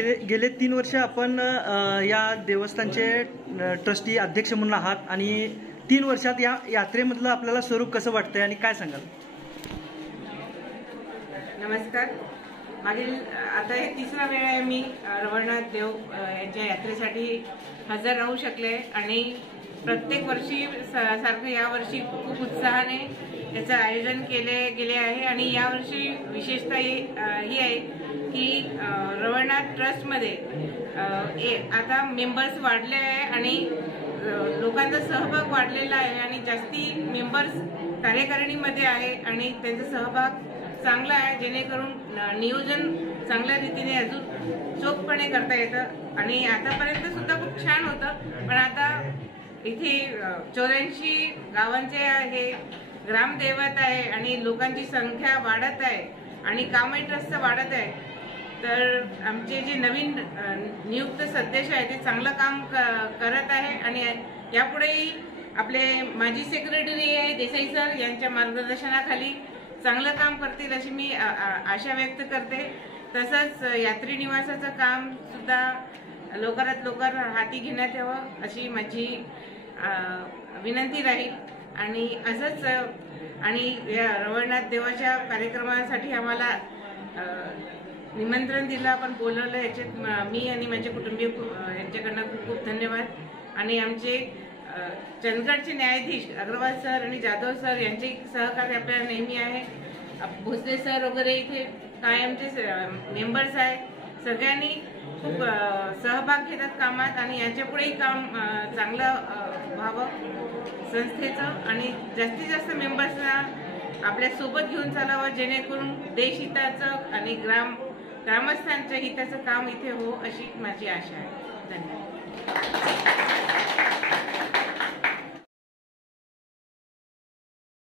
गेले 3 वर्ष आपण या देवस्थानचे ट्रस्टी अध्यक्ष म्हणून आहात आणि 3 वर्षात या यात्रेमधलं आपल्याला स्वरूप कसं वाटतंय आणि काय सांगाल? नमस्कार. मागील आता हे 3रा वेळ आहे मी रवळनाथ देव यांच्या यात्रेसाठी हजर राहू शकले आणि प्रत्येक वर्षी सारखं यावर्षी खूप उत्साहाने याचं आयोजन केले गेले आहे आणि यावर्षी विशेषतः ही आहे की रवळनाथ ट्रस्टमध्ये आता मेंबर्स वाढले आहे आणि लोकांचा सहभाग वाढलेला आहे आणि जास्ती मेंबर्स कार्यकारिणीमध्ये आहे आणि त्यांचा सहभाग चांगला आहे, जेणेकरून नियोजन चांगल्या रीतीने अजून चोखपणे करता येतं आणि आतापर्यंत सुद्धा खूप छान होतं. पण आता इथे 84 गावांचे हे ग्रामदैवत आहे आणि लोकांची संख्या वाढत आहे आणि कामही ट्रस्टचं वाढत आहे. तर आमचे जे नवीन नियुक्त सदस्य आहे ते चांगलं काम करत आहे आणि यापुढेही आपले माजी सेक्रेटरी आहे देसाई सर यांच्या मार्गदर्शनाखाली चांगलं काम करतील अशी मी आशा व्यक्त करते. तसंच यात्री निवासाचं काम सुद्धा लवकरात लवकर हाती घेण्यात यावं अशी माझी विनंती राहील. आणि असंच आणि या रवळनाथ देवाच्या कार्यक्रमासाठी आम्हाला निमंत्रण दिलं, आपण बोलवलं, याच्यात मी आणि माझे कुटुंबीय यांच्याकडनं खूप खूप धन्यवाद. आणि आमचे चंदगडचे न्यायाधीश अग्रवाल सर आणि जाधव सर यांचे सहकार्य आपल्याला नेहमी आहे. भोसले सर वगैरे इथे कायमचे मेंबर्स आहेत. सगळ्यांनी खूप सहभाग घेतात कामात आणि याच्यापुढेही काम चांगलं व्हावं संस्थेचं आणि जास्तीत जास्त मेंबर्सना आपल्या सोबत घेऊन चालावं, जेणेकरून देशहिताचं आणि ग्रामस्थांच्या हिताचं काम इथे हो अशी माझी आशा आहे. धन्यवाद.